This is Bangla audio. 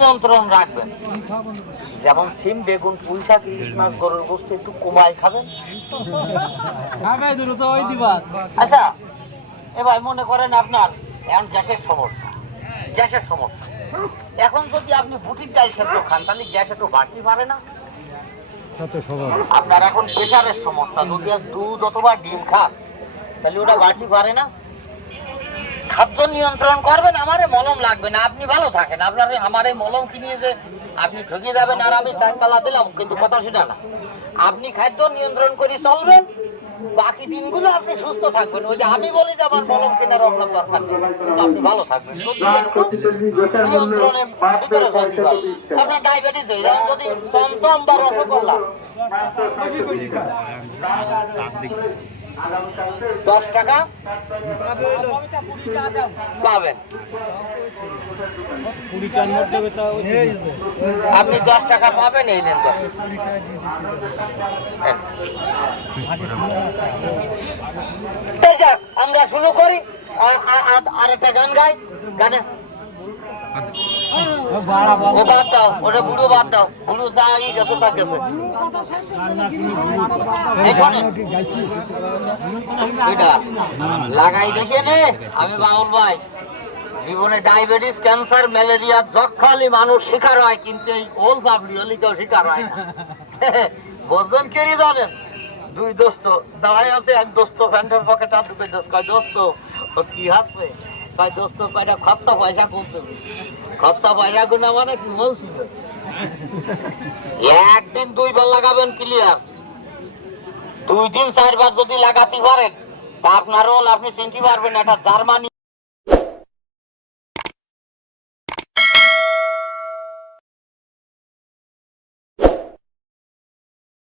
নিয়ন্ত্রণ রাখবেন। যেমন সিম বেগুন পুঁই শাক ইলিশ মাছ গরুর গোস্ত একটু কমাই খাবেন। আচ্ছা এবার মনে করেন আপনার এখন গ্যাসের সমস্যা। গ্যাসের সমস্যা। এখন যদি আপনি বুটির ডাল সেদ্ধ খান তাহলে গ্যাস একটু বাড়তি পারে না? আপনার এখন প্রেশারের সমস্যা। যদি দুধ অথবা ডিম খান তাহলে ওটা বাড়তি পারে না? খাদ্য নিয়ন্ত্রণ করবেন, আমারে মলম লাগবে না, আপনি ভালো থাকেন। আপনার ওই আমার মলম কিনিয়ে যে আপনি ঠকে যাবেন, আর আমি চার পালা দিলাম, কিন্তু কথা সেটা না। আপনি খাদ্য নিয়ন্ত্রণ করে চলবেন, বাকি দিনগুলো আপনি সুস্থ থাকবেন। ওইটা আমি বলি যে আমার মলম কেনার আপনার দরকার কিন্তু আপনি ভালো থাকবেন। নিয়ন্ত্রণের ভিতরে চলতে পারেন। আপনার ডায়াবেটিস হয়ে যাবে। যদি চমচম বা রসগোল্লা। দশ টাকা? পাবেন। আপনি দশ টাকা পাবেন, এই নেন দশ। আমরা শুরু করি। আ- আ- আ- আরেকটা গান গাই। গানে। লাগাই দেখে নে আমি বাউল ভাই জীবনে ডায়াবেটিস ক্যান্সার ম্যালেরিয়া যক্ষালি মানুষ শিকার হয় কিন্তু এই ওল পাবলি হলি কেউ শিকার হয় না বুঝবেন কে জানেন দুই দোস্ত দাঁড়ায় আছে, এক দোস্ত প্যান্টের পকেট ঢুকে দোস্ত। কয় দোস্ত? ও, কি হাসছে কয় দোস্ত, কয়টা খরচা, পয়সা কমতেছে খরচা, পয়সা গুনা মানে কি? একদিন দুইবার লাগাবেন ক্লিয়ার দুই দিন, চারবার যদি লাগাতে পারেন, তা আপনার রোল আপনি চিনতে পারবেন, এটা জার্মানি